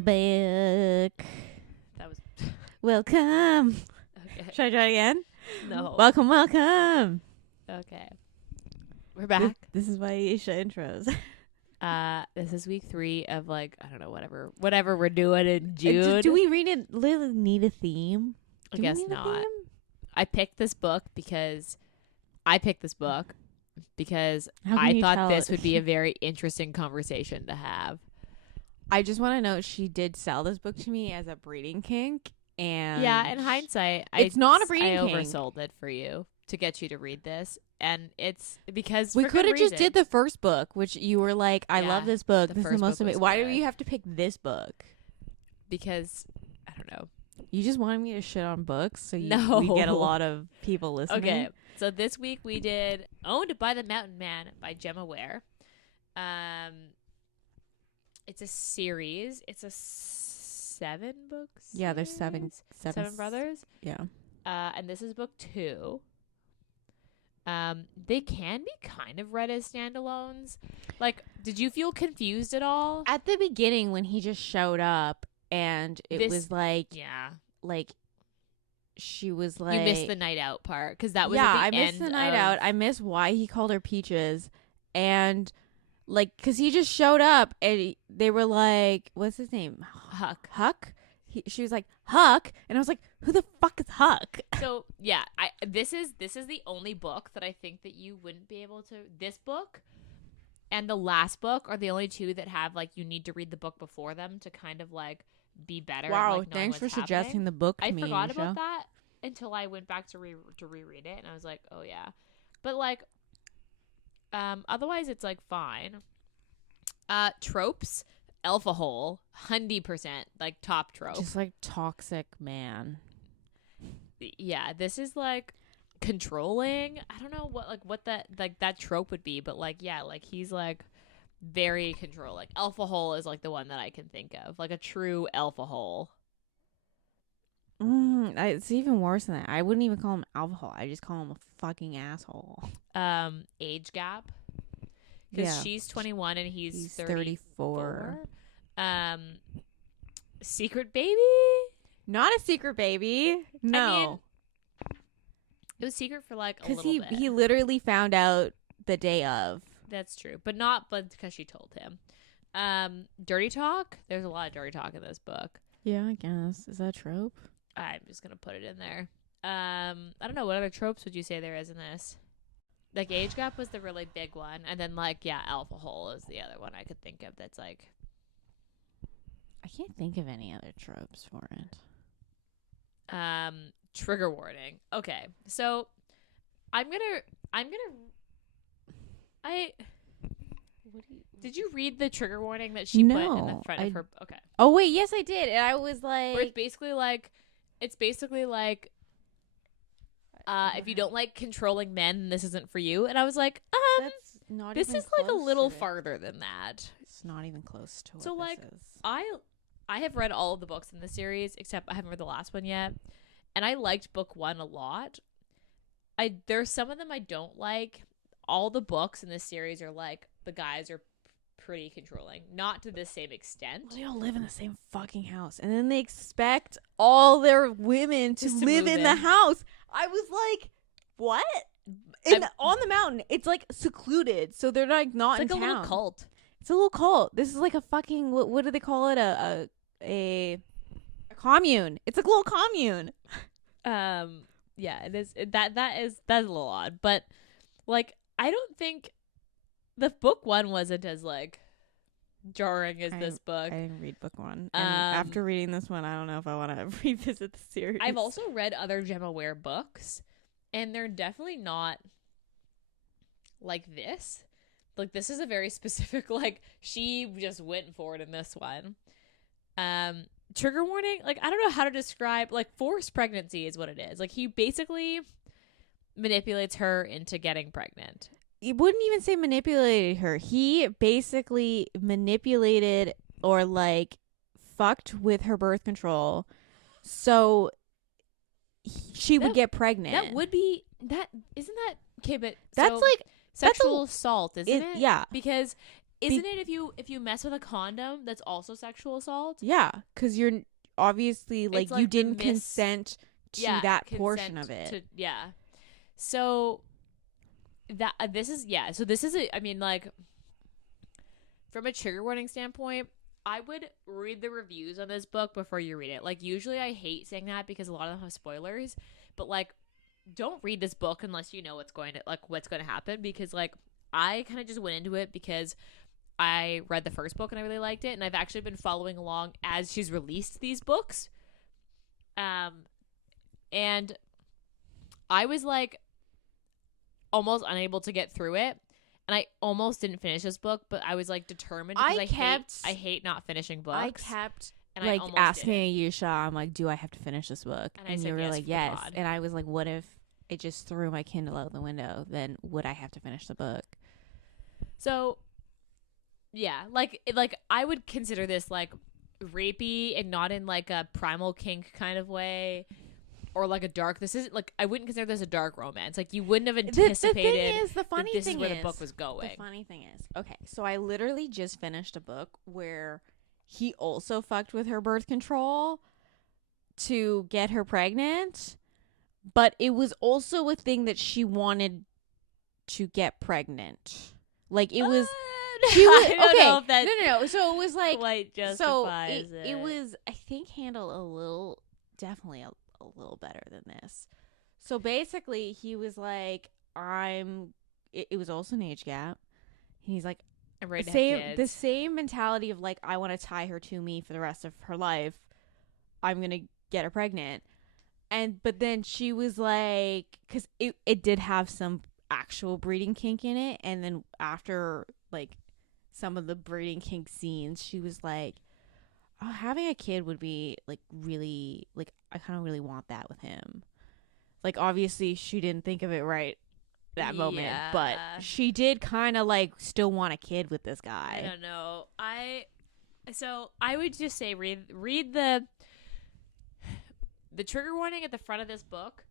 Welcome back. That was Welcome. okay. Should I try again? No. Welcome. Okay. We're back. This is my Ayesha intros. This is week 3 of like I don't know whatever we're doing in June. Do we really need a theme? I guess not. I picked this book because I thought this would be a very interesting conversation to have. I just want to know, she did sell this book to me as a breeding kink, and Yeah, in hindsight, it's not a breeding I kink. oversold it for you to get you to read this, and it's because We for could good have just did reason. the first book, which you were like, I Yeah, love this book. the This is the first most book was amazing. Why do good. you have to pick this book? Because I don't know. You just wanted me to shit on books, so we get a No. lot of people listening. Okay, so this week we did Owned by the Mountain Man by Gemma Weir. It's a series. It's a 7-book series. Yeah, there's seven brothers. Yeah. And this is book 2. They can be kind of read as standalones. Like, did you feel confused at all? At the beginning, when he just showed up, and it was like, Yeah. like, she was like, You missed the night out part because that was yeah, at the I missed end the night of- out. I missed why he called her Peaches, and like, cause he just showed up, and they were like, what's his name? Huck. She was like, Huck, and I was like, who the fuck is Huck? So yeah, this is the only book that I think that you wouldn't be able to. This book and the last book are the only two that have like you need to read the book before them to kind of like be better. at, Wow, like, knowing thanks for what's suggesting happening. the book to I me. forgot Ayesha. about that until I went back to reread it, and I was like, oh yeah, but like, otherwise it's like fine. Tropes. Alpha hole, 100%, like top trope. Just like toxic man. Yeah, this is like controlling. I don't know what that trope would be, but like yeah, like he's like very controlling. Alpha hole is like the one that I can think of, like a true alpha hole. It's even worse than that. I wouldn't even call him alcohol. I just call him a fucking asshole. Age gap. Because she's 21 and he's 34. Secret baby? Not a secret baby. No. I mean, it was secret for like a little bit. Because he literally found out the day of. That's true. But because she told him. Dirty talk? There's a lot of dirty talk in this book. Yeah, I guess. Is that a trope? I'm just going to put it in there. I don't know. What other tropes would you say there is in this? Like, age gap was the really big one. And then, like, yeah, alpha hole is the other one I could think of that's, like... I can't think of any other tropes for it. Trigger warning. Okay, so Did you read the trigger warning that she put in the front of her... Okay. Oh, wait, yes, I did. And I was like... Where it's basically like... if you don't like controlling men, this isn't for you. And I was like, That's not this even is like a close little to it. farther than that. It's not even close to what So, like, this is. I have read all of the books in the series, except I haven't read the last one yet. And I liked book 1 a lot. There's some of them I don't like. All the books in this series are like, the guys are pretty controlling. Not to the same extent. Well, they all live in the same fucking house, and then they expect all their women to Just to live move in the in. house. I was like, what? On the mountain, it's like secluded, so they're like not It's like in a town. little cult. It's a little cult. This is like a fucking what do they call it? A commune. It's like a little commune. Yeah, it is. That's a little odd, but like I don't think the book 1 wasn't as like jarring as this book. I didn't read book 1, and after reading this one, I don't know if I want to revisit the series. I've also read other Gemma Weir books, and they're definitely not like this. Like, this is a very specific, like, she just went for it in this one. Trigger warning, like, I don't know how to describe, like, forced pregnancy is what it is. Like, he basically manipulates her into getting pregnant. You wouldn't even say manipulated her. He basically manipulated or like fucked with her birth control, so she would get pregnant. That would be that. Isn't that okay? But that's so like sexual assault, isn't it? Yeah, because Isn't it if you mess with a condom, that's also sexual assault? Yeah, because you're obviously like, It's like you the didn't consent to that portion of it. So that so this is I mean, like, from a trigger warning standpoint, I would read the reviews on this book before you read it. Like, usually I hate saying that because a lot of them have spoilers, but like, don't read this book unless you know what's going to happen, because like, I kind of just went into it because I read the first book and I really liked it, and I've actually been following along as she's released these books. And I was like almost unable to get through it, and I almost didn't finish this book, but I was like determined because I hate not finishing books. I kept and like I asking Ayesha, I'm like, do I have to finish this book? And you were yes like, yes. And I was like, what if it just threw my Kindle out the window? Then would I have to finish the book? So yeah, like I would consider this like rapey, and not in like a primal kink kind of way, or like a dark. This isn't like, I wouldn't consider this a dark romance. Like, you wouldn't have anticipated the funny this thing is where the book was going. The funny thing is, okay, so I literally just finished a book where he also fucked with her birth control to get her pregnant, but it was also a thing that she wanted to get pregnant. Like, it was. She was I don't know if that no. So it was like, quite justifies so it was, I think, handled definitely a little better than this. So basically, he was like, it was also an age gap. He's like, I'm ready to have kids. The same mentality of like, I want to tie her to me for the rest of her life. I'm gonna get her pregnant. But then she was like, because it did have some actual breeding kink in it, and then after like some of the breeding kink scenes, she was like, oh, having a kid would be like really, like, I kind of really want that with him. Like, obviously she didn't think of it right that moment, but she did kind of like still want a kid with this guy. I don't know. So I would just say read the trigger warning at the front of this book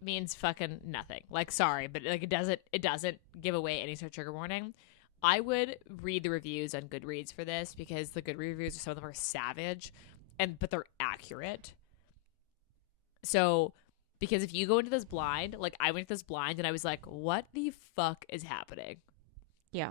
means fucking nothing. Like, sorry, but like, it doesn't give away any sort of trigger warning. I would read the reviews on Goodreads for this, because the Goodreads reviews, some of them are savage, but they're accurate. So, because if you go into this blind, like I went into this blind and I was like, what the fuck is happening? Yeah.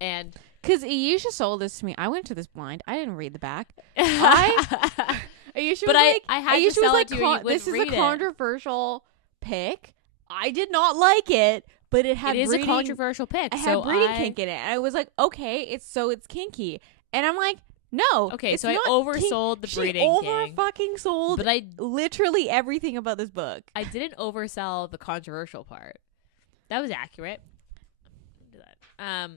And because Ayesha sold this to me, I went to this blind. I didn't read the back. Ayesha was like, I had to sell it to you. This is a controversial pick. I did not like it, but it had a controversial pick. I had breeding kink in it. And I was like, okay, it's kinky. And I'm like, no. Okay, so I oversold the breeding kink. She over fucking sold literally everything about this book. I didn't oversell the controversial part. That was accurate. Do that.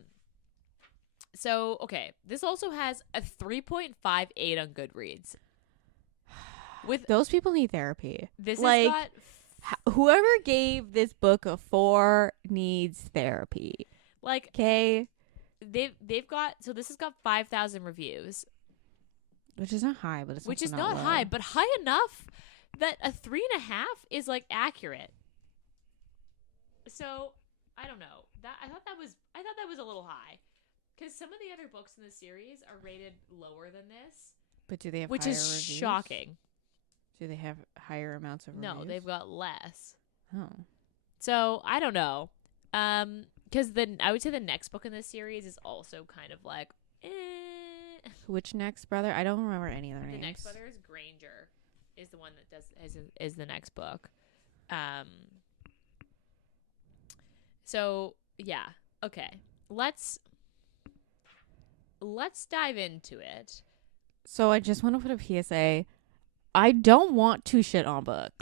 So, okay, this also has a 3.58 on Goodreads. With those people need therapy. This like, has got whoever gave this book a 4 needs therapy. Like, okay, they've got, so this has got 5,000 reviews, which is not high, but it's not high, but high enough that a 3.5 is like accurate. So I don't know. I thought that was a little high, because some of the other books in the series are rated lower than this. But do they have which higher is reviews? Shocking. Do they have higher amounts of reviews? No, they've got less. Oh. So, I don't know. Because I would say the next book in this series is also kind of like, eh. Which next brother? I don't remember any of their names. The next brother is Granger, is the one that is the next book. So, yeah. Okay. Let's dive into it. So, I just want to put a PSA. I don't want to shit on books.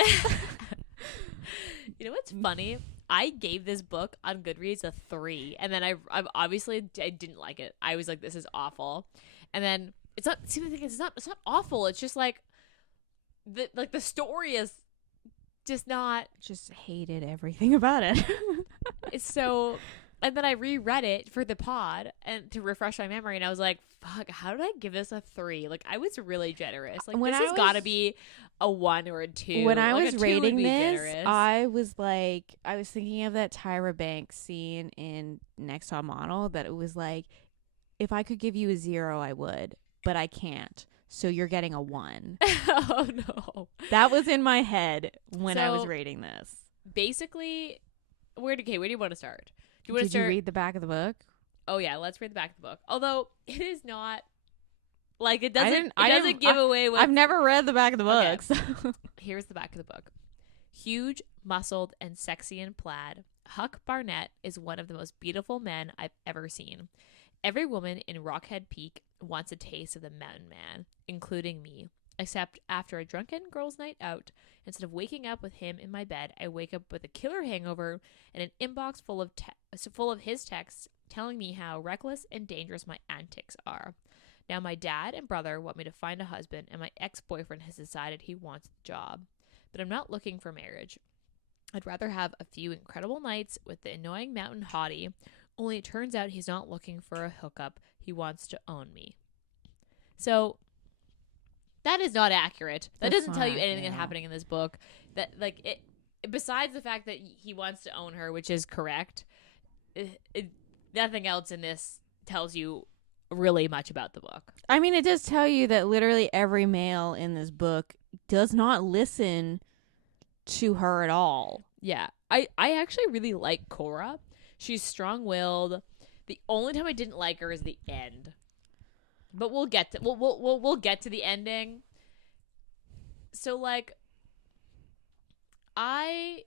You know what's funny? I gave this book on Goodreads a 3, and then I obviously I didn't like it. I was like, this is awful. And then it's not. See, the thing is, it's not awful. It's just like the story is just not. Just hated everything about it. It's so. And then I reread it for the pod and to refresh my memory, and I was like, fuck, how did I give this a 3? Like, I was really generous. Like, this has got to be a 1 or a 2. When I like, was rating this, I was like, I was thinking of that Tyra Banks scene in Next Top Model, that it was like, if I could give you a 0, I would, but I can't. So you're getting a 1. Oh no. That was in my head when I was So, rating this. Basically, where do you want to start? Do you want to Did start? you read the back of the book? Oh yeah, let's read the back of the book. Although it is not like it I doesn't give away what. I've never read the back of the Okay. book. So. Here's the back of the book. Huge, muscled, and sexy in plaid, Huck Barnett is one of the most beautiful men I've ever seen. Every woman in Rockhead Peak wants a taste of the mountain man, including me. Except after a drunken girls' night out, instead of waking up with him in my bed, I wake up with a killer hangover and an inbox full of his texts telling me how reckless and dangerous my antics are. Now my dad and brother want me to find a husband, and my ex-boyfriend has decided he wants the job. But I'm not looking for marriage. I'd rather have a few incredible nights with the annoying mountain hottie, only it turns out he's not looking for a hookup. He wants to own me. So that is not accurate. That That's doesn't tell you not anything accurate. that's happening in this book. That like it. Besides the fact that he wants to own her, which is correct, nothing else in this tells you really much about the book. I mean, it does tell you that literally every male in this book does not listen to her at all. Yeah. I actually really like Cora. She's strong-willed. The only time I didn't like her is the end. But we'll get to we'll get to the ending. So like I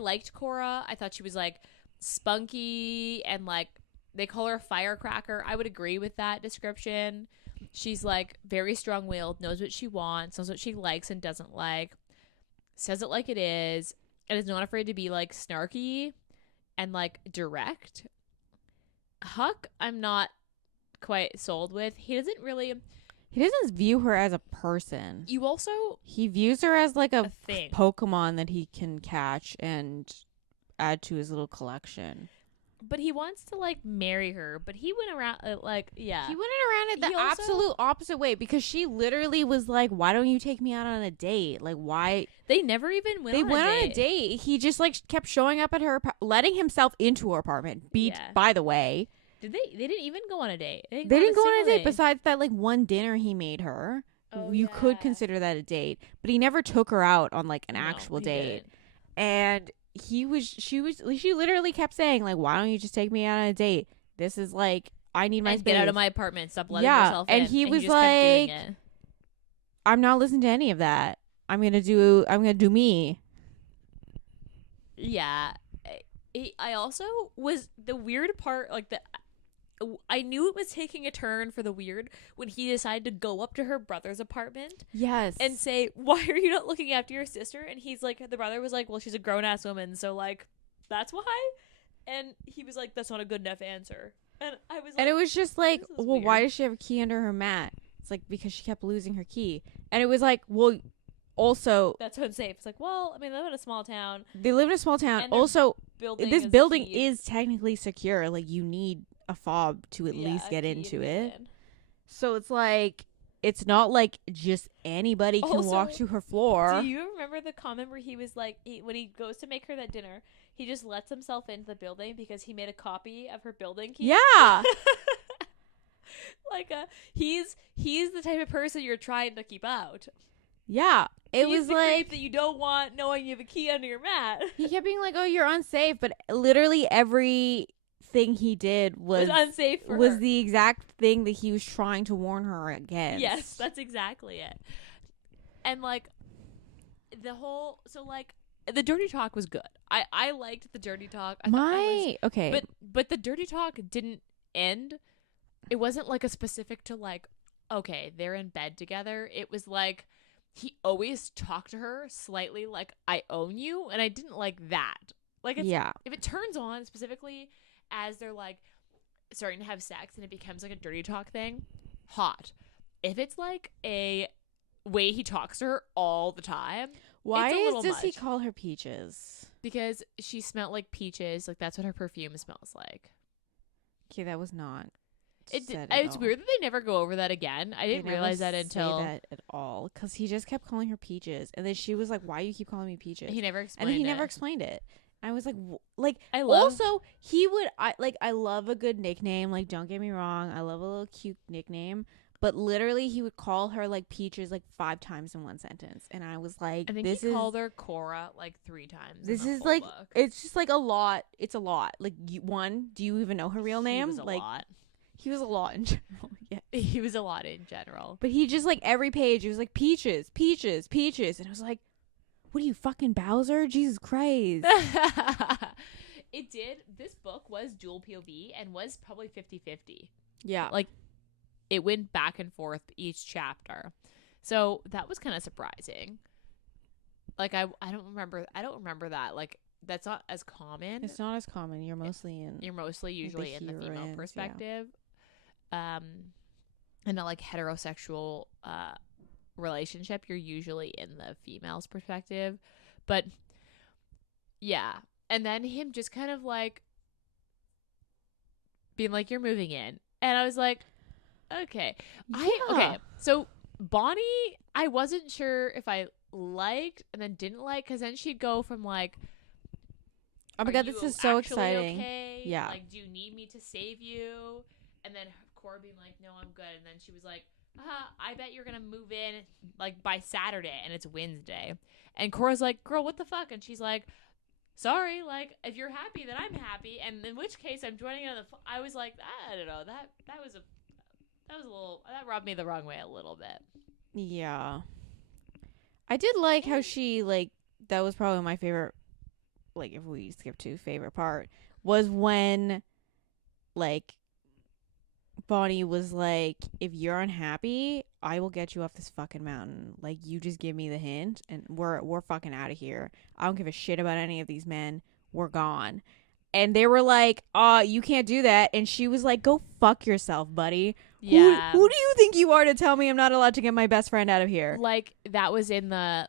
liked Cora. I thought she was like spunky and like they call her a firecracker. I would agree with that description. She's like very strong-willed, knows what she wants, knows what she likes and doesn't like, says it like it is, and is not afraid to be like snarky and like direct. Huck, I'm not quite sold with. He doesn't view her as a person. You also He views her as like a thing. Pokemon that he can catch and add to his little collection. But he wants to like marry her. But he went around He went around it the He also- absolute opposite way because she literally was like, "Why don't you take me out on a date? Like, why?" They never even went. They on went a on a date. date. He just like kept showing up at her, letting himself into her apartment. Yeah. By the way, Did they? They didn't even go on a date. they didn't go on a single date. Besides that, like one dinner he made her. You could consider that a date, but he never took her out on like an actual date. And she literally kept saying like, "Why don't you just take me out on a date? This is like, I need my And space. get out of my apartment. Stop letting Yeah, yourself and in." he was just kept doing like, it. I'm not listening to any of that. I'm gonna do me." Yeah. I also was the weird part, like I knew it was taking a turn for the weird when he decided to go up to her brother's apartment Yes. and say, "Why are you not looking after your sister?" And he's like, the brother was like, "Well, she's a grown-ass woman, so like that's why." And he was like, "That's not a good enough answer." And I was like, and it was just like, this is well, why weird. does she have a key under her mat? It's like, because she kept losing her key. And it was like, well, also, "That's unsafe." It's like, well, I mean, they live in a small town. they live in a small town. And their Also, Building this is building key. is technically secure. Like, you need a fob to at least a get key into to it. get in. So it's like, it's not like just anybody can Also, walk to her floor. Do you remember the comment where he was like, when he goes to make her that dinner, he just lets himself into the building because he made a copy of her building key? Yeah. Like he's the type of person you're trying to keep out. Yeah. It He's was the like, creep that you don't want knowing you have a key under your mat. he kept being like, "Oh, you're unsafe," but literally everything he did was unsafe for was her. the exact thing that he was trying to warn her against. Yes, that's exactly it. And like the dirty talk was good. I liked the dirty talk. I thought that was, okay, but the dirty talk didn't end. It wasn't like a specific to like, okay, they're in bed together. It was like he always talked to her slightly like, "I own you," and I didn't like that. Like, it's, yeah, if it turns on specifically as they're like starting to have sex and it becomes like a dirty talk thing, hot. If it's like a way he talks to her all the time, why it's a little does he much. call her Peaches? Because she smelled like peaches, like that's what her perfume smells like. Okay, that was not. It's said at all. weird that they never go over that again. I They didn't never realize that say until that at all, because he just kept calling her Peaches, and then she was like, "Why you keep calling me Peaches?" he never explained and then he it. never explained it. I was like I love also he would I love a good nickname. Like, don't get me wrong, I love a little cute nickname. But literally, he would call her like Peaches like 5 times in one sentence, and I was like, I think "This he is called her Cora like 3 times. this in the is whole like book. it's just like a lot. It's a lot. Like, one, do you even know her real name? He was a like, lot. he was a lot in general. Yeah, He was a lot in general. but he just like every page, it was like Peaches, Peaches, Peaches, and I was like, "What are you, fucking Bowser? Jesus Christ!" It did. This book was dual POV and was probably 50-50. Yeah, Like, it went back and forth each chapter. So that was kind of surprising. Like, I don't remember that. Like, that's not as common. it's not as common. You're mostly usually in the female heroines, perspective. In a like heterosexual relationship, you're usually in the female's perspective. But yeah. And then him just kind of like being like, "You're moving in." And I was like, okay. Yeah. Okay. So Bonnie, I wasn't sure if I liked and then didn't like, because then she'd go from like, Oh my "Are god, you this is so actually exciting. okay? Yeah. Like, do you need me to save you?" And then Cora being like, "No, I'm good." And then she was like, "I bet you're gonna move in like by Saturday," and it's Wednesday. And Cora's like, "Girl, what the fuck?" And she's like, "Sorry, like, if you're happy, then I'm happy, and in which case I'm joining on the." I was like, I don't know, that was a little, that rubbed me the wrong way a little bit. Yeah. I did like how she, like, that was probably my favorite, like, if we skip to favorite part, was when, like, Bonnie was like, "If you're unhappy, I will get you off this fucking mountain. Like, you just give me the hint, and we're fucking out of here. I don't give a shit about any of these men. We're gone." And they were like, "You can't do that." And she was like, "Go fuck yourself, buddy. Yeah. Who do you think you are to tell me I'm not allowed to get my best friend out of here?" Like, that was in the,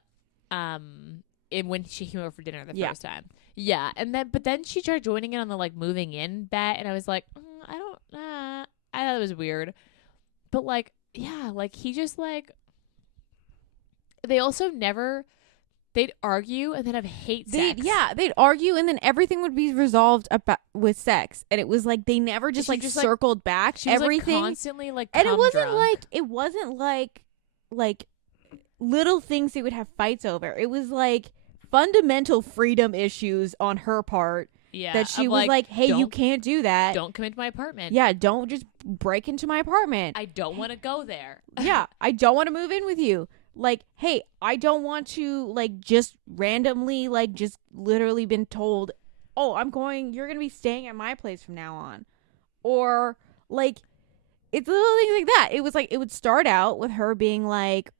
in when she came over for dinner the first time. Yeah. And then, but then she started joining in on the, like, moving in bet, and I was like, I thought it was weird. But, like, yeah, like, he just, like, they also never, they'd argue and then have hate sex. They'd argue, and then everything would be resolved about with sex, and it was like they never just She like just, like, circled back. She was, Everything, like, constantly, like, and cum drunk. it wasn't like little things they would have fights over. It was like fundamental freedom issues on her part. Yeah, that she was like, "Hey, you can't do that. Don't come into my apartment. Yeah, don't just break into my apartment. I don't want to go there. Yeah, I don't want to move in with you. Like, hey, I don't want to, like, just randomly, like, just literally been told, oh, you're going to be staying at my place from now on." Or, like, it's little things like that. It was like, it would start out with her being like,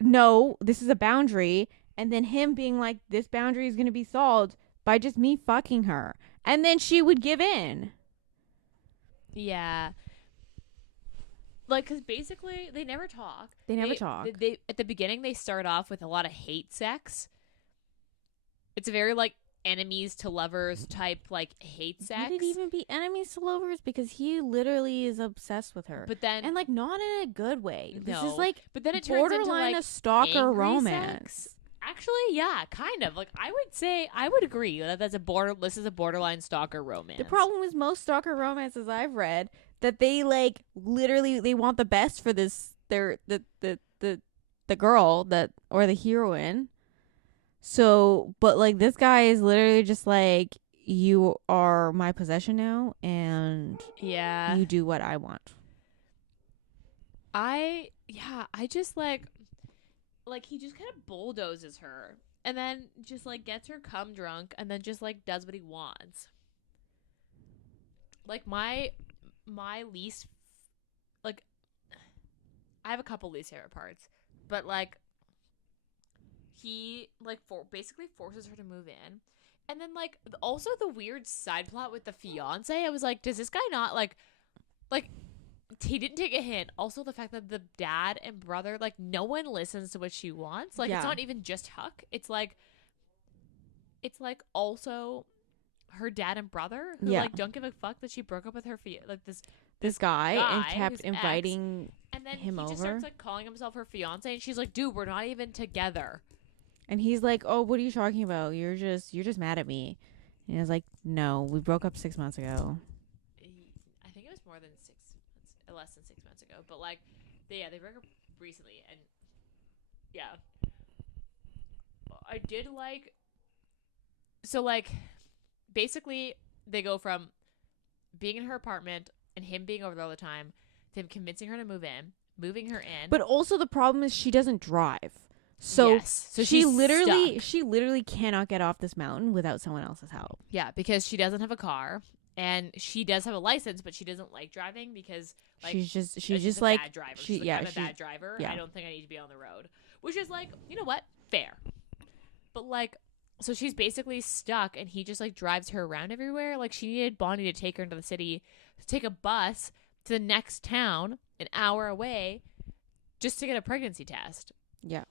"No, this is a boundary." And then him being like, "This boundary is going to be solved by just me fucking her." And then she would give in. Yeah. Like, because basically, they never talk. They never talk. They at the beginning, they start off with a lot of hate sex. It's a very, like, enemies to lovers type, like, hate sex. Would it even be enemies to lovers? Because he literally is obsessed with her. But then, and, like, not in a good way. This no. is, like, but then it turns into, like, a stalker angry romance. sex. Actually, yeah, kind of. Like, I would agree that this is a borderline stalker romance. The problem with most stalker romances I've read, that they, like, literally, they want the best for this, the girl or the heroine. So, but, like, this guy is literally just like, "You are my possession now, and yeah, you do what I want." I just, like, he just kind of bulldozes her and then just, like, gets her cum drunk and then just, like, does what he wants. Like, my least, like, I have a couple least favorite parts, but, like, he, like, basically forces her to move in. And then, like, also the weird side plot with the fiance. I was like, does this guy not, like, he didn't take a hint. Also, the fact that the dad and brother, like, no one listens to what she wants. Like, It's not even just Huck. It's like also her dad and brother who, like, don't give a fuck that she broke up with her, like, this guy and kept inviting and then him he over. just starts, like, calling himself her fiance, and she's like, "Dude, we're not even together." And he's like, "Oh, what are you talking about? You're just mad at me." And I was like, "No, we broke up 6 months ago." I think it was more than 6 months, less than 6 months ago. But like, they broke up recently, and yeah, I did like. So like, basically, they go from being in her apartment and him being over there all the time to him convincing her to move in, moving her in. But also the problem is she doesn't drive. So, yes. So she she's literally stuck. cannot get off this mountain without someone else's help. Yeah, because she doesn't have a car, and she does have a license, but she doesn't like driving because like she's just a like bad driver. she She's like, yeah I'm a she's, bad driver. yeah. I don't think I need to be on the road, which is like, you know what, fair. But like, so she's basically stuck, and he just like drives her around everywhere. Like she needed Bonnie to take her into the city, to take a bus to the next town, an hour away, just to get a pregnancy test. Yeah.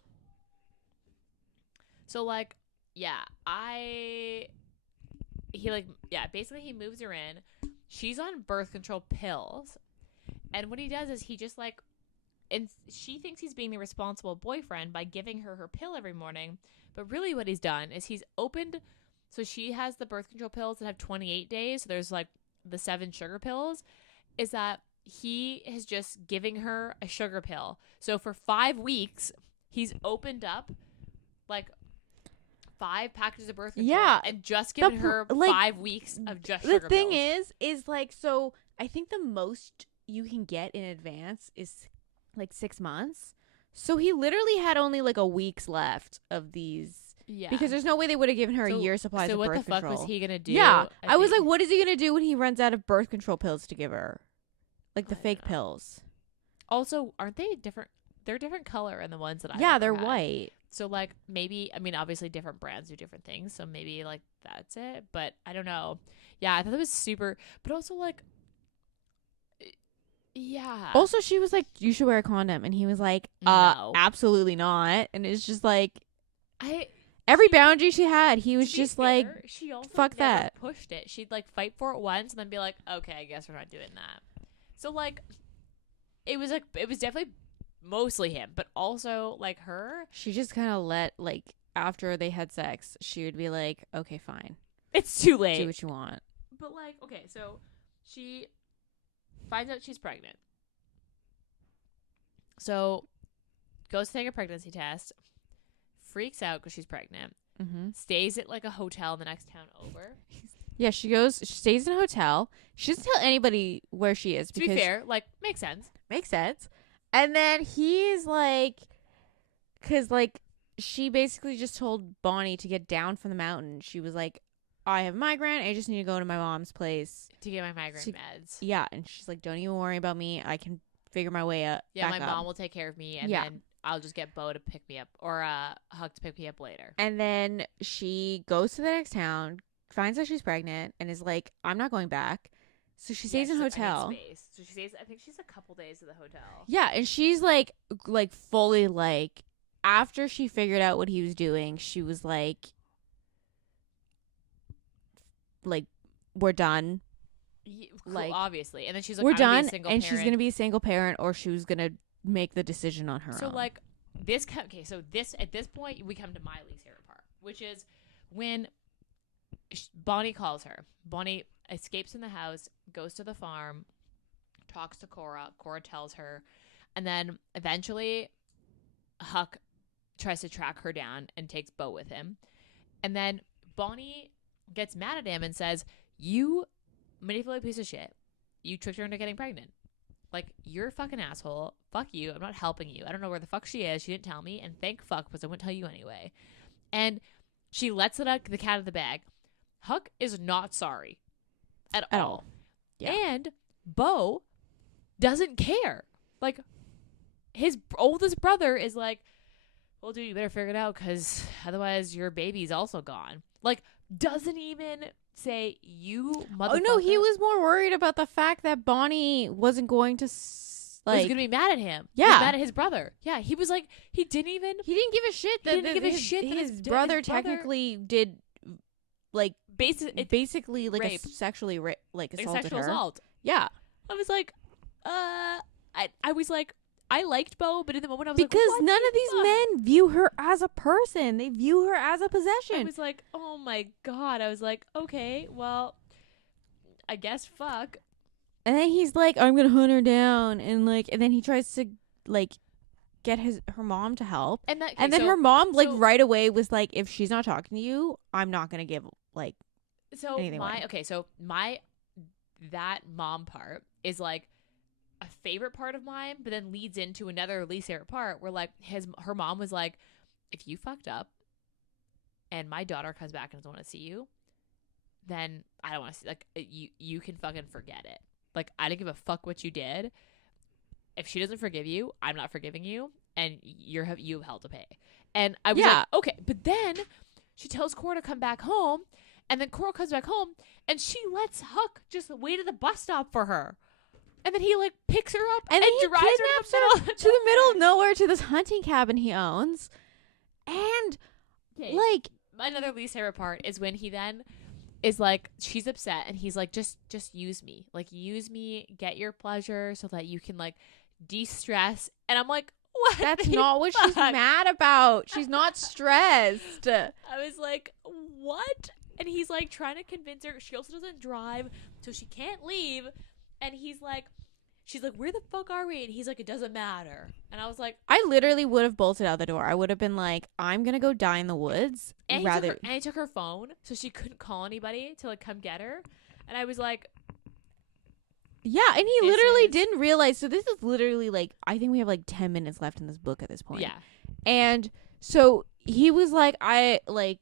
So like, yeah, basically he moves her in. She's on birth control pills. And what he does is he just like, and she thinks he's being the responsible boyfriend by giving her pill every morning. But really what he's done is he's opened, so she has the birth control pills that have 28 days. So there's like the 7 sugar pills, is that he is just giving her a sugar pill. So for 5 weeks, he's opened up like 5 packages of birth control. Yeah. And just given her like, 5 weeks of just sugar pills. The thing is like, so I think the most you can get in advance is like 6 months. So he literally had only like a week's left of these. Yeah. Because there's no way they would have given her a year's supplies of birth control. So what the fuck was he going to do? Yeah. I was like, what is he going to do when he runs out of birth control pills to give her? Like the fake pills. Also, aren't they different? They're different color in the ones that I Yeah, they're white. So like maybe, I mean, obviously different brands do different things. So maybe like that's it. But I don't know. Yeah, I thought it was super. But also like, yeah. Also, she was like, you should wear a condom. And he was like, no. Absolutely not. And it's just like, every boundary she had, he was just fair, like, she also fuck never that. Pushed it. She'd like fight for it once and then be like, okay, I guess we're not doing that. So like, it was definitely mostly him, but also like her. She just kind of let, like, after they had sex, she would be like, okay, fine. It's too late. Do what you want. But like, okay, so she finds out she's pregnant. So goes to take a pregnancy test, freaks out because she's pregnant, stays at like a hotel in the next town over. Yeah, she stays in a hotel. She doesn't tell anybody where she is. To be fair, like, makes sense. Makes sense. And then he's like, because like, she basically just told Bonnie to get down from the mountain. She was like, I have a migraine. I just need to go to my mom's place to get my migraine meds. Yeah, and she's like, don't even worry about me. I can figure my way up. Yeah, my mom will take care of me, and then I'll just get Bo to pick me up, or Huck to pick me up later. And then she goes to the next town, finds out she's pregnant, and is like, I'm not going back. So she stays in a hotel. So she stays, I think she's a couple days at the hotel. Yeah, and she's like fully like, after she figured out what he was doing, she was like, we're done. Like, obviously. And then she's like, we're done, and parent. She's gonna be a single parent, or she was gonna make the decision on her own. So like this, okay, so this, at this point we come to my least favorite part, which is when Bonnie calls her. Bonnie escapes from the house, goes to the farm, talks to Cora. Cora tells her, and then eventually Huck tries to track her down and takes Bo with him. And then Bonnie gets mad at him and says, you manipulated piece of shit. You tricked her into getting pregnant. Like, you're a fucking asshole. Fuck you. I'm not helping you. I don't know where the fuck she is. She didn't tell me. And thank fuck, because I wouldn't tell you anyway. And she lets the cat out of the bag. Huck is not sorry at all. Yeah. And Bo doesn't care. Like, his oldest brother is like, well, dude, you better figure it out, because otherwise your baby's also gone. Like, doesn't even say, you motherfucker. Oh, no, he was more worried about the fact that Bonnie wasn't going to, was going to be mad at him. Yeah. He was mad at his brother. Yeah, he was like, he didn't give a shit that his brother technically did, like, basically like rape. Sexually like assaulted sexual her. Assault. Yeah. I was like, I was like, I liked Bo, but in the moment I was because like, none of these men view her as a person. They view her as a I possession. was like, oh my God. I was like, okay, well, I guess fuck. And then he's like, I'm gonna hunt her down, and then he tries to like get her mom to help, and then her mom right away was like, if she's not talking to you, I'm not gonna give anything away. So that mom part is like a favorite part of mine, but then leads into another least favorite part where like her mom was like, if you fucked up and my daughter comes back and doesn't want to see you, then I don't want to see, like, you can fucking forget it. Like, I don't give a fuck what you did. If she doesn't forgive you, I'm not forgiving you, and you have hell to pay. And I was like, okay. But then she tells Cora to come back home, and then Cora comes back home, and she lets Huck just wait at the bus stop for her. And then he, like, picks her up and he drives kidnaps her to the middle of nowhere to this hunting cabin he owns. And, another least favorite part is when he then is like, she's upset, and he's like, just use me. Like, use me, get your pleasure so that you can, like, de-stress. And I'm like, what? That's not what she's mad about. She's not stressed. I was like, what? And he's like trying to convince her. She also doesn't drive, so she can't leave. And she's like, where the fuck are we? And he's like, it doesn't matter. And I was like, I literally would have bolted out the door. I would have been like, I'm gonna go die in the woods. And he took her phone, so she couldn't call anybody to like come get her. And I was like, yeah. And he literally didn't realize. So this is literally like, I think we have like 10 minutes left in this book at this point. Yeah. And so he was like,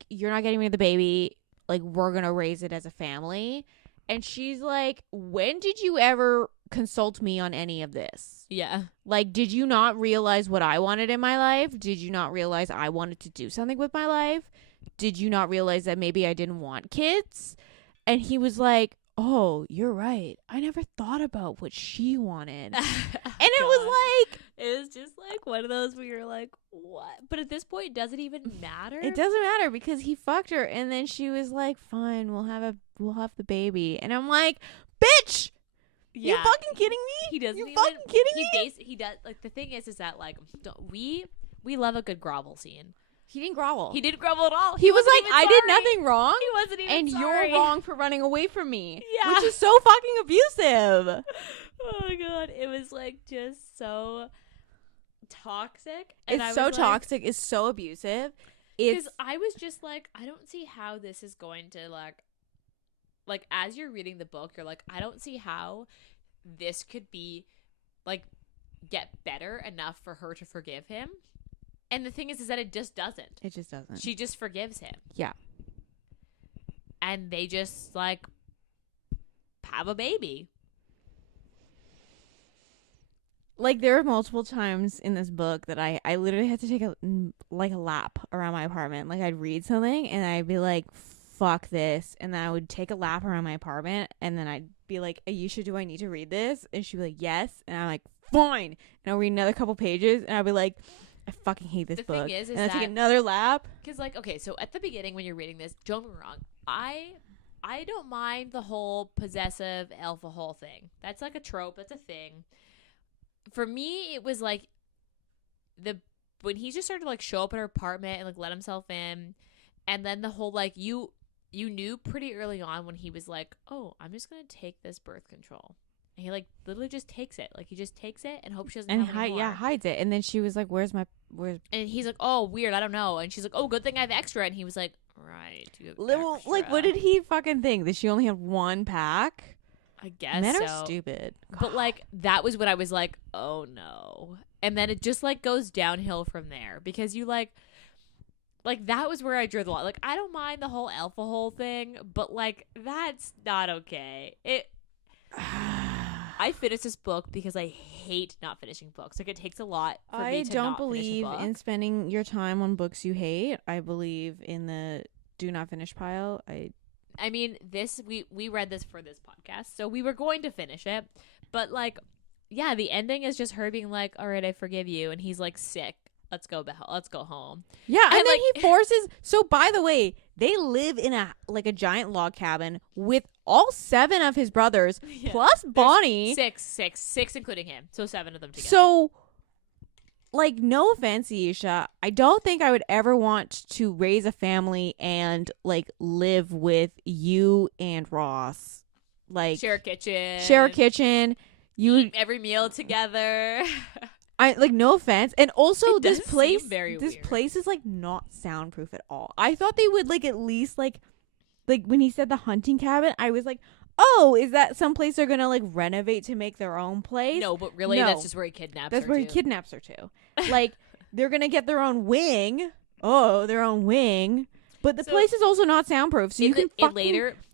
you're not getting rid of the baby. Like, we're gonna raise it as a family. And she's like, when did you ever consult me on any of this? Yeah. Like, did you not realize what I wanted in my life? Did you not realize I wanted to do something with my life? Did you not realize that maybe I didn't want kids? And he was like, oh, you're right. I never thought about what she wanted. And it was just like one of those where you're like, what? But at this point, does it even matter? It doesn't matter because he fucked her, and then she was like, fine, we'll have the baby. And I'm like, bitch! Yeah. You fucking kidding me? He doesn't. You fucking kidding me? He does. Like, the thing is that like we love a good grovel scene. He didn't grovel. He didn't grovel at all. He was like, I did nothing wrong. He wasn't even and sorry. You're wrong for running away from me. Yeah. Which is so fucking abusive. Oh my God. It was like just so toxic. And it's so toxic. It's so abusive. Because I was just like, I don't see how this is going to like as you're reading the book, you're like, I don't see how this could be like get better enough for her to forgive him. And the thing is that it just doesn't. It just doesn't. She just forgives him. Yeah. And they just like have a baby. Like, there are multiple times in this book that I literally had to take a lap around my apartment. Like, I'd read something and I'd be like, fuck this. And then I would take a lap around my apartment and then I'd be like, Ayesha, do I need to read this? And she'd be like, yes. And I'm like, fine. And I'll read another couple pages and I'll be like, I fucking hate this book. The thing is and I take another lap. Because, like, okay, so at the beginning when you're reading this, don't get me wrong, I don't mind the whole possessive alpha hole thing. That's like a trope. That's a thing. For me, it was like when he just started to like show up at her apartment and like let himself in, and then the whole like you knew pretty early on when he was like, oh, I'm just gonna take this birth control. And he like literally just takes it. Like he just takes it and hopes she doesn't have any more. Yeah, hides it. And then she was like, where's and he's like, oh, weird, I don't know. And she's like, oh, good thing I have extra. And he was like, right, you have extra. Like, what did he fucking think? That she only had one pack? I guess Men are stupid. But like that was when I was like, oh no. And then it just like goes downhill from there because you like that was where I drew the line. Like, I don't mind the whole alpha hole thing, but like that's not okay. I finished this book because I hate not finishing books. Like, it takes a lot for me to not finish a book. I don't believe in spending your time on books you hate. I believe in the do not finish pile. I mean, this we read this for this podcast, so we were going to finish it, but like, yeah, the ending is just her being like, "All right, I forgive you," and he's like, "Sick, let's go home." Yeah, and then like, he forces. So, by the way, they live in a giant log cabin with all 7 of his brothers plus Bonnie. Six, including him. So 7 of them together. So like, no offense, Ayesha, I don't think I would ever want to raise a family and like live with you and Ross. Like, Share a kitchen. share a kitchen. You Eat every meal together. I like, no offense, and also It this does place, seem very this weird. place is like not soundproof at all. I thought they would like at least like when he said the hunting cabin, I was like, oh, is that some place they're gonna like renovate to make their own place? No, but really, No. that's just where he kidnaps That's her where he too. kidnaps her to. Like, they're gonna get their own wing. Oh, their own wing. But the So, place is also not soundproof, so you can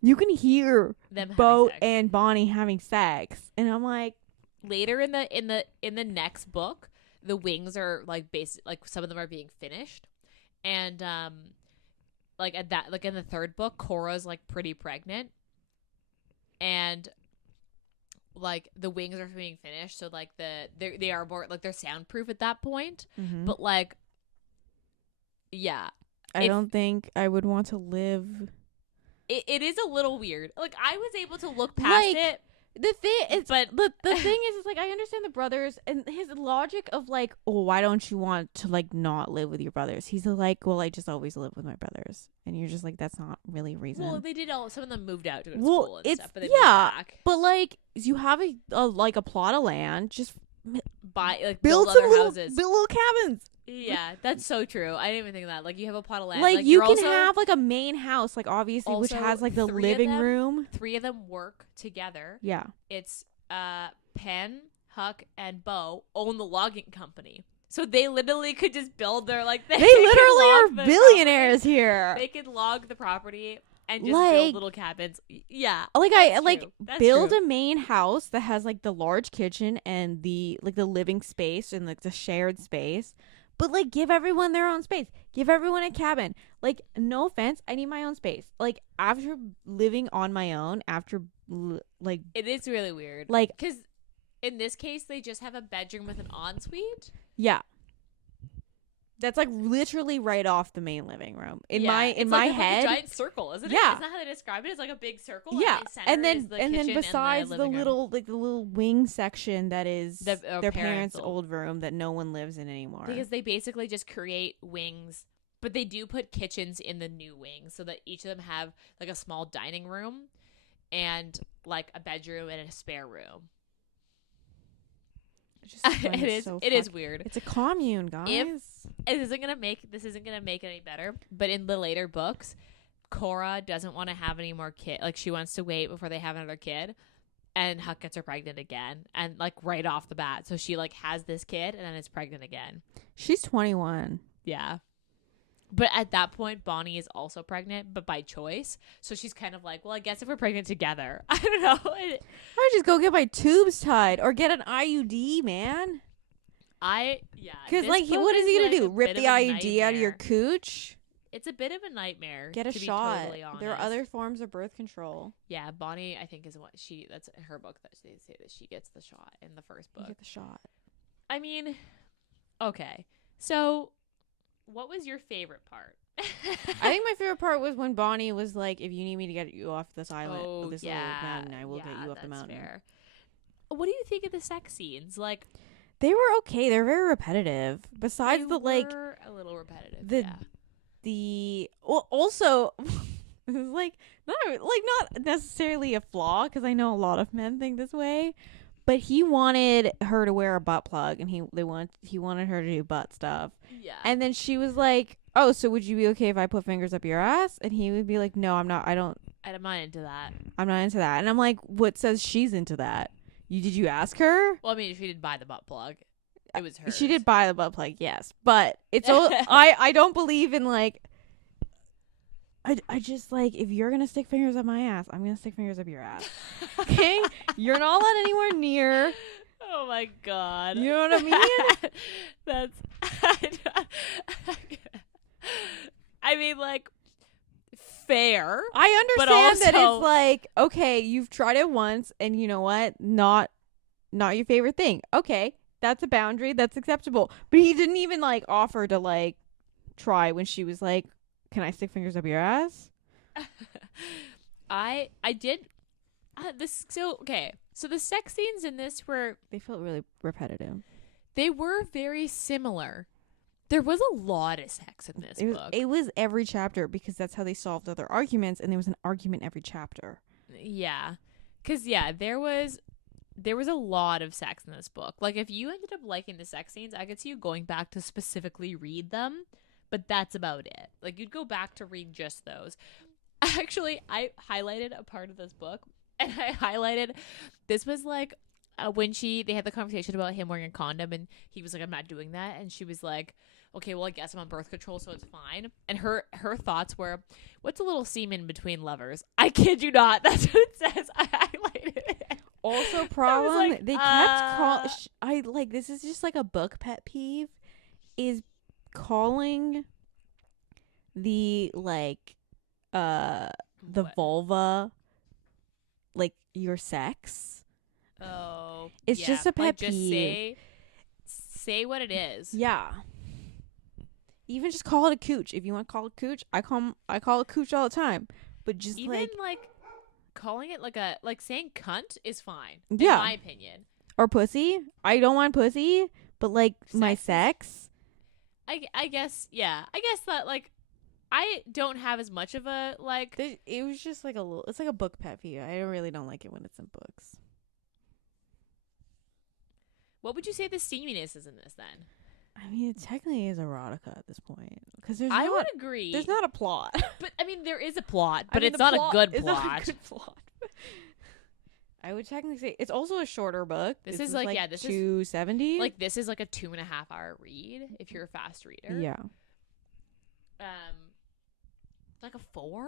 you can hear them having Bo sex. and Bonnie having sex, and I'm like, Later in the next book, the wings are like like some of them are being finished, and like at that, like in the third book, Cora's like pretty pregnant, and like the wings are being finished, so like they are more like they're soundproof at that point, but like yeah, I don't think I would want to live. it is a little weird. Like I was able to look past Like, it. The thing is, But the thing is like, I understand the brothers and his logic of like, oh, why don't you want to like not live with your brothers? He's like, well, I just always live with my brothers, and you're just like, that's not really a reason. well, they did all. Some of them moved out to go to Well, school and it's stuff, but they moved back. but like, you have a like a plot of land, just Buy like build build some other little, houses. build little cabins. Yeah, that's so true. I didn't even think of that. Like you have a plot of land. Like you you're can also, have like a main house, like obviously, which also has like the 3 of living them- room. 3 of them work together. Yeah, It's Penn, Huck, and Bo own the logging company. So they literally could just build their like they could literally log are the billionaires property. here. They could log the property and just Like- build little cabins. Yeah. Like that's I like true. That's build true. a main house that has like the large kitchen and the like the living space and like the shared space, but like give everyone their own space. Give everyone a cabin. Like, no offense, I need my own space. Like after living on my own, like It is really weird. like Because in this case, they just have a bedroom with an ensuite. yeah, that's like literally right off the main living room. In my it's my like head, a giant circle, isn't it? Yeah. Isn't that how they describe it? It's like a big circle. yeah, And, the center and then is the and then kitchen besides the the living room. little like the little wing section that is their their parents' parents' old room that no one lives in anymore. Because they basically just create wings, but they do put kitchens in the new wings so that each of them have like a small dining room and like a bedroom and a spare room. I just find It is weird. It's a commune, guys. This isn't gonna make it any better. But in the later books, Cora doesn't want to have any more kid. Like she wants to wait before they have another kid. And Huck gets her pregnant again, and like right off the bat, so she like has this kid and then is pregnant again. She's 21. Yeah. But at that point, Bonnie is also pregnant, but by choice. So she's kind of like, well, I guess if we're pregnant together, I don't know. Or just go get my tubes tied or get an IUD, man. this Because like, book what is he like gonna a do? Rip bit the of a IUD out of your nightmare. cooch? It's a bit of a nightmare. Get a to be shot. Totally honest. There are other forms of birth control. Yeah, Bonnie, I think is what that's in her book that they say that she gets the shot in the first You book. get the shot. I mean, okay. So, what was your favorite part? I think my favorite part was when Bonnie was like, "If you need me to get you off this island, this little mountain, I will get you up the that's mountain." fair. What do you think of the sex scenes? Like, They were okay. They're very repetitive. Besides they the like were a little repetitive. the- yeah. well, also it was like not necessarily a flaw because I know a lot of men think this way, but he wanted her to wear a butt plug and he wanted her to do butt stuff, Yeah. and then she was like, "Oh, so would you be okay if I put fingers up your ass?" And he would be like, "No, I'm not. I'm not into that. I'm not into that." And I'm like, "What says she's into that? Did you ask her?" Well, I mean, she did buy the butt plug. It was hers. She did buy the butt plug, yes, but it's all I don't believe in like. I just like, if you're gonna stick fingers up my ass, I'm gonna stick fingers up your ass. Okay, you're not allowed anywhere near. Oh my god. You know what I mean? That's. I mean, like, fair. I But understand that also- it's like, okay, you've tried it once, and you know what? Not your favorite thing. Okay, that's a boundary. That's acceptable. But he didn't even like offer to like try when she was like, "Can I stick fingers up your ass?" I did. So the sex scenes in this were They felt really repetitive. They were very similar. There was a lot of sex in this book. It was every chapter because that's how they solved other arguments, and there was an argument every chapter. Yeah. Because, yeah, there was a lot of sex in this book. Like, if you ended up liking the sex scenes, I could see you going back to specifically read them, but that's about it. Like, you'd go back to read just those. Actually, I highlighted a part of this book, and I highlighted, this was like, when they had the conversation about him wearing a condom, and he was like, I'm not doing that, and she was like, okay, well, I guess I'm on birth control, so it's fine. And her thoughts were, what's a little semen between lovers? I kid you not. That's what it says. I highlighted it. Also, problem, like, they kept calling, this is just like a book pet peeve, is calling the, the vulva, like, your sex. Oh. It's just a pet just peeve. Say what it is. Yeah. Even just call it a cooch. If you want to call it cooch, I call it cooch all the time. But just even calling it like saying cunt is fine. Yeah. In my opinion. Or pussy. I don't want pussy, but my sex. I guess, yeah. I guess that I don't have as much of a It was just like it's like a book pet peeve. I really don't like it when it's in books. What would you say the steaminess is in this then? I mean, it technically is erotica at this point because I would agree. There's not a plot, but I mean, there is a plot, but it's not a good plot. Not a good plot. I would technically say it's also a shorter book. This is like this 270. Like this is like a 2.5 hour read if you're a fast reader. Yeah. Like a 4.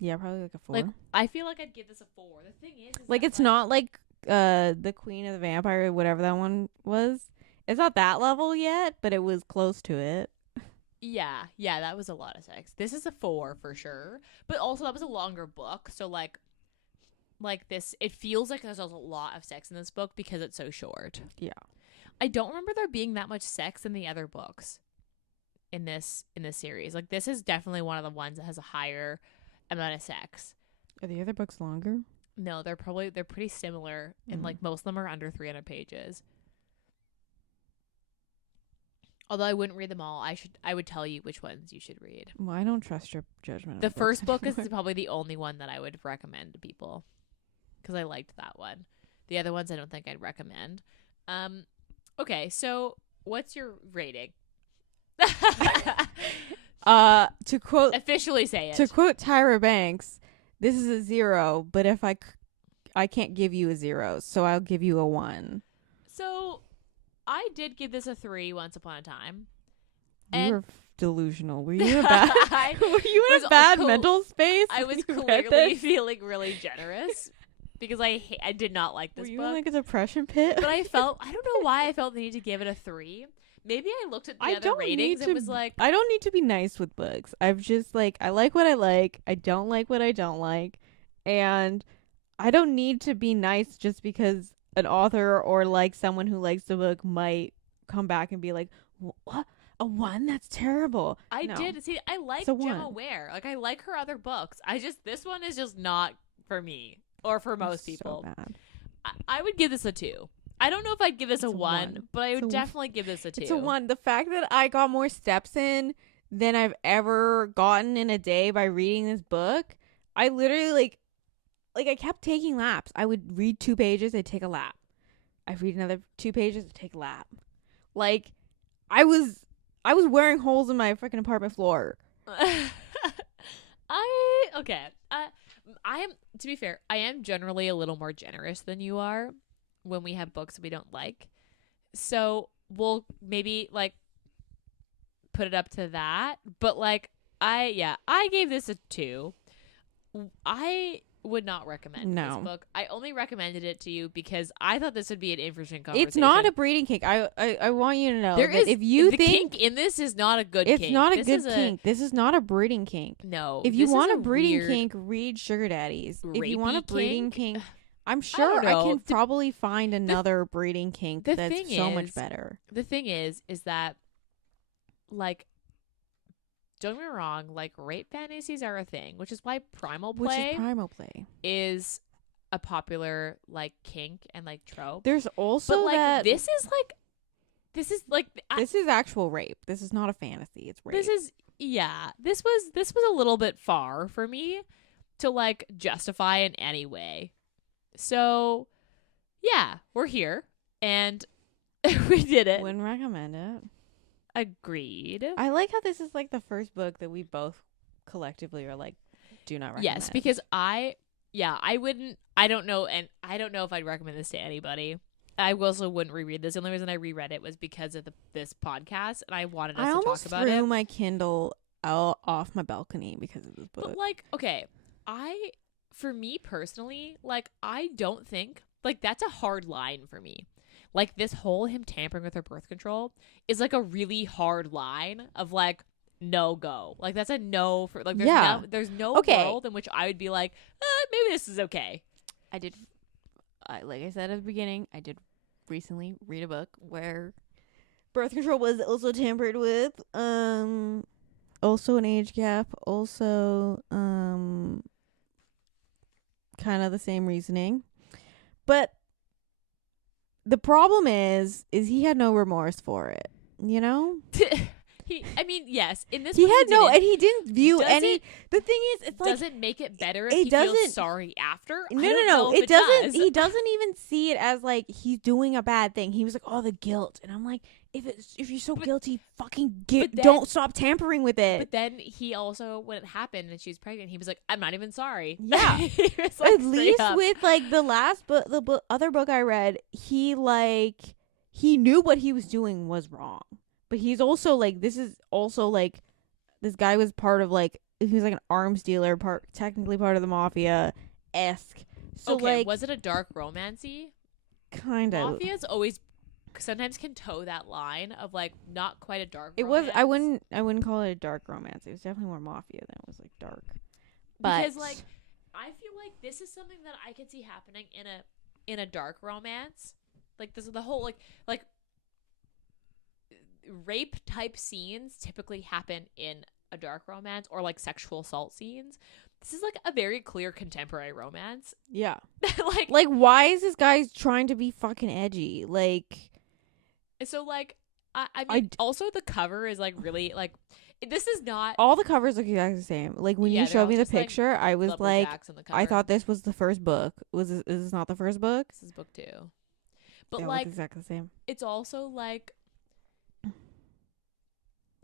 Yeah, probably like a 4. Like I feel like I'd give this a 4. The thing is like it's not like the Queen of the Vampire, whatever that one was. It's not that level yet, but it was close to it. Yeah, that was a lot of sex. This is a 4 for sure. But also that was a longer book, so like this, it feels like there's a lot of sex in this book because it's so short. Yeah. I don't remember there being that much sex in the other books in this series. Like this is definitely one of the ones that has a higher amount of sex. Are the other books longer? No, they're pretty similar, and like most of them are under 300 pages. Although I wouldn't read them all, I would tell you which ones you should read. Well, I don't trust your judgment. The first book is probably the only one that I would recommend to people because I liked that one. The other ones I don't think I'd recommend. Okay, so what's your rating? To quote officially say it. To quote Tyra Banks, this is a 0, but if I can't give you a 0, so I'll give you a 1. So I did give this a 3 once upon a time. You were delusional. Were you in a bad mental space? I was clearly feeling really generous because I did not like this book. Were you in like a depression pit? But I don't know why I felt the need to give it a 3. Maybe I looked at the other ratings and was like, I don't need to be nice with books. I've just I like what I like. I don't like what I don't like. And I don't need to be nice just because an author or someone who likes the book might come back and be like, what? A 1? That's terrible. I like Gemma Weir. I like her other books. This one is just not for me or for most people. So bad. I would give this a 2. I don't know if I'd give this a 1, but I would definitely give this a 2. It's a 1. The fact that I got more steps in than I've ever gotten in a day by reading this book, I literally I kept taking laps. I would read 2 pages, I'd take a lap. I'd read another 2 pages, I'd take a lap. I was wearing holes in my freaking apartment floor. To be fair, I am generally a little more generous than you are when we have books we don't like. So we'll maybe put it up to that. But I gave this a 2. I would not recommend this book. I only recommended it to you because I thought this would be an interesting conversation. It's not a breeding kink. I want you to know if you think kink in this is not a good kink. It's not a good kink. This is not a breeding kink. No. If you want a breeding kink, read Sugar Daddies. If you want a breeding kink, I'm sure I can probably find another breeding kink that's so much better. The thing is that don't get me wrong, rape fantasies are a thing, which is why primal play is a popular kink and trope. There's also but that this is this is like this is actual rape. This is not a fantasy. It's rape. this was a little bit far for me to like justify in any way. So yeah, we're here and we did it. Wouldn't recommend it. Agreed. I like how this is like the first book that we both collectively are like, do not recommend. Yes, because I don't know if I'd recommend this to anybody. I also wouldn't reread this. The only reason I reread it was because of this podcast, and I wanted us to talk about it. I almost threw my Kindle out off my balcony because of this book. But like, okay, for me personally, like, I don't think like that's a hard line for me. Like, this whole him tampering with her birth control is like a really hard line of like no go. Like, that's a no for like there's no world in which I would be like, maybe this is okay. I did, like I said at the beginning, I did recently read a book where birth control was also tampered with. Also an age gap. Also, kind of the same reasoning, but the problem is he had no remorse for it. You know. I mean, yes. In this, he had no, and he didn't view any. The thing is, it's like, doesn't make it better if he feels sorry after. No. It doesn't. He doesn't even see it as like he's doing a bad thing. He was like, oh, the guilt, and I'm like, if you're so guilty, fucking don't stop tampering with it. But then he also, when it happened and she was pregnant, he was like, I'm not even sorry. Yeah. He was like, at least with like the last book, other book I read, he knew what he was doing was wrong. But he's also like, this guy was part of like, he was like an arms dealer, technically part of the mafia-esque. So okay, like, was it a dark romancy? Kind of. Mafias always sometimes can toe that line of like not quite a dark It romance. was, I wouldn't call it a dark romance. It was definitely more mafia than it was like dark. But because like, I feel like this is something that I could see happening in a dark romance. Like, this is the whole like rape type scenes typically happen in a dark romance, or like sexual assault scenes. This is like a very clear contemporary romance. Yeah. like why is this guy trying to be fucking edgy? Like, so like I mean, also the cover is like really like, this is not, all the covers look exactly the same. Like, when you showed me the picture, I was like, I thought this was the first book. Is this not the first book? This is book 2. But they like, look exactly the same. It's also like,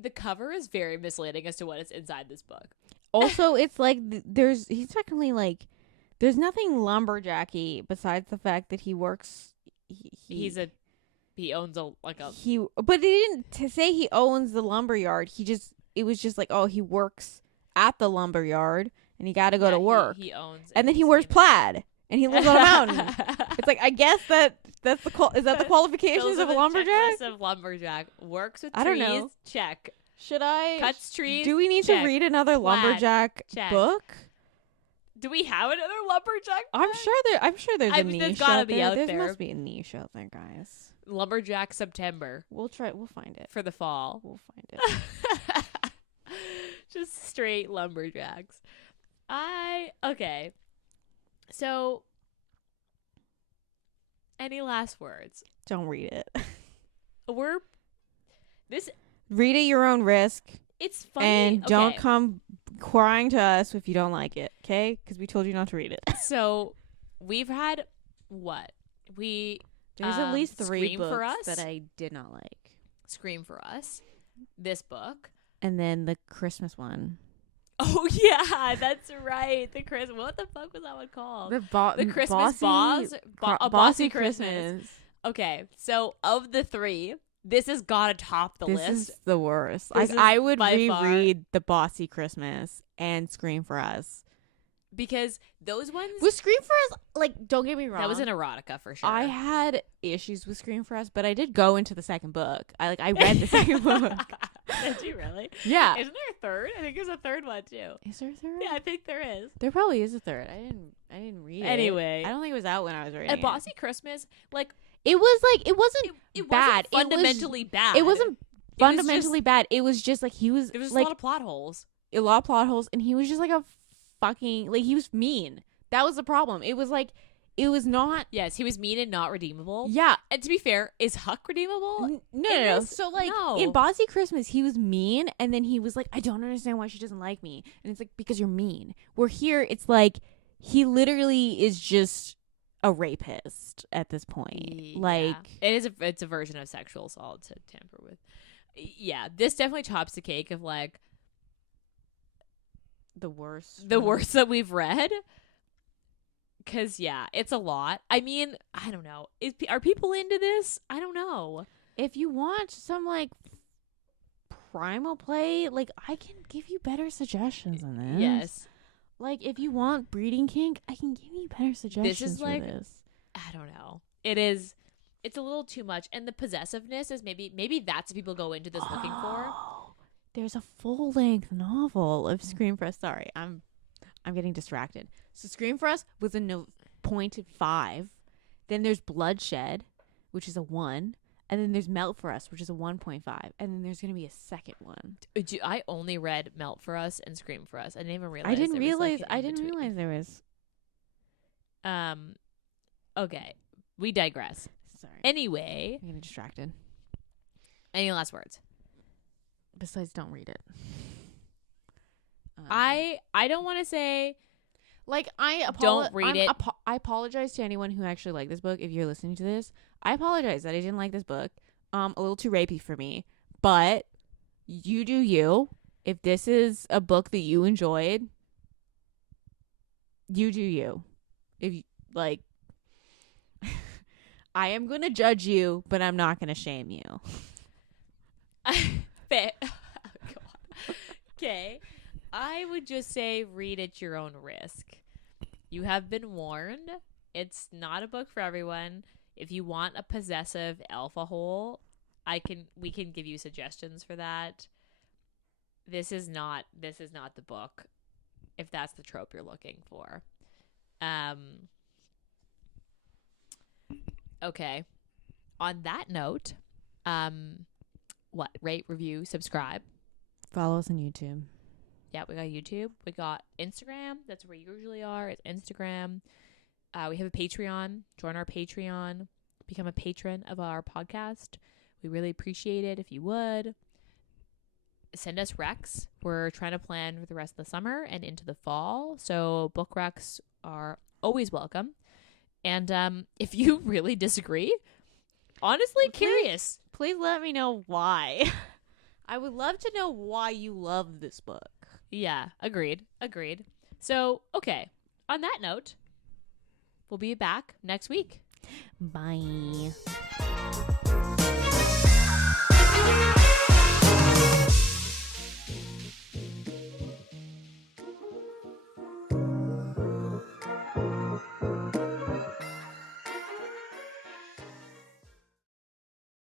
the cover is very misleading as to what is inside this book. Also, it's like he's technically like, there's nothing lumberjacky besides the fact that he works. He owns a but he didn't to say he owns the lumber yard. It was just like, oh, he works at the lumber yard and he got to go to work. He owns, and then he wears plaid and he lives on a mountain. It's like, I guess that's the the qualifications of a lumberjack? Of lumberjack. Works with trees. I don't know. Check. Should I? Cuts trees. Do we need to read another lumberjack book? Do we have another lumberjack book? I'm sure there's a niche there's gotta out be there. out There there. must be a niche out there, guys. Lumberjack September. We'll find it. For the fall. We'll find it. Just straight lumberjacks. Okay. So, any last words? Don't read it. Read at your own risk. It's funny. And don't come crying to us if you don't like it, okay? Because we told you not to read it. So, we've had what? There's at least 3 books that I did not like. Scream for Us. This book. And then the Christmas one. Oh, yeah, that's right. What the fuck was that one called? The Christmas Bossy Christmas. Okay, so of the 3, this has got to top the list. This is the worst. I would reread The Bossy Christmas and Scream for Us. Because those ones... With Scream for Us, like, don't get me wrong. That was an erotica for sure. I had issues with Scream for Us, but I did go into the second book. I read the second book. Did you really? Yeah. Isn't there a third? I think there's a third one too. Is there a third? Yeah, I think there is. There probably is a third. I didn't read it. Anyway. I don't think it was out when I was reading it. Bossy Christmas, like... It was like, it wasn't bad. Wasn't fundamentally bad. It wasn't fundamentally bad. It was just like, he was... There was like, a lot of plot holes. And he was just like a fucking... Like, he was mean. That was the problem. It was like... it was not. Yes, he was mean and not redeemable. Yeah. And to be fair, is Huck redeemable? No. this? So like No. in Bossy Christmas, he was mean, and then he was like, I don't understand why she doesn't like me, and it's like because you're mean. Where here, it's like he literally is just a rapist at this point. Like it's a version of sexual assault to tamper with. Yeah, this definitely tops the cake of like the worst that we've read. Because yeah, it's a lot. I mean, I don't know. Are people into this? I don't know. If you want some like primal play, like I can give you better suggestions on this. Yes. Like if you want breeding kink, I can give you better suggestions. This is like for this. I don't know. It's a little too much, and the possessiveness is maybe that's what people go into this looking for. There's a full length novel of Scream for Us. Sorry, I'm getting distracted. So Scream for Us was a 0.5. Then there's Bloodshed, which is a 1. And then there's Melt for Us, which is a 1.5. And then there's going to be a second one. I only read Melt for Us and Scream for Us. I didn't even realize. I didn't realize there was. Okay, we digress. Sorry. Anyway, I'm getting distracted. Any last words? Besides, don't read it. I don't want to say. Like don't read it. I apologize to anyone who actually liked this book. If you're listening to this, I apologize that I didn't like this book. A little too rapey for me. But you do you. If this is a book that you enjoyed, you do you. If you, like, I am going to judge you, but I'm not going to shame you. Okay. I would just say read at your own risk. You have been warned. It's not a book for everyone. If you want a possessive alpha hole, we can give you suggestions for that. This is not the book if that's the trope you're looking for. Okay. On that note, rate, review, subscribe. Follow us on YouTube. Yeah, we got YouTube. We got Instagram. That's where we usually are. It's Instagram. We have a Patreon. Join our Patreon. Become a patron of our podcast. We really appreciate it if you would. Send us recs. We're trying to plan for the rest of the summer and into the fall. So book recs are always welcome. And if you really disagree, honestly, curious. Please let me know why. I would love to know why you love this book. Yeah, agreed. So, okay. On that note, we'll be back next week. Bye.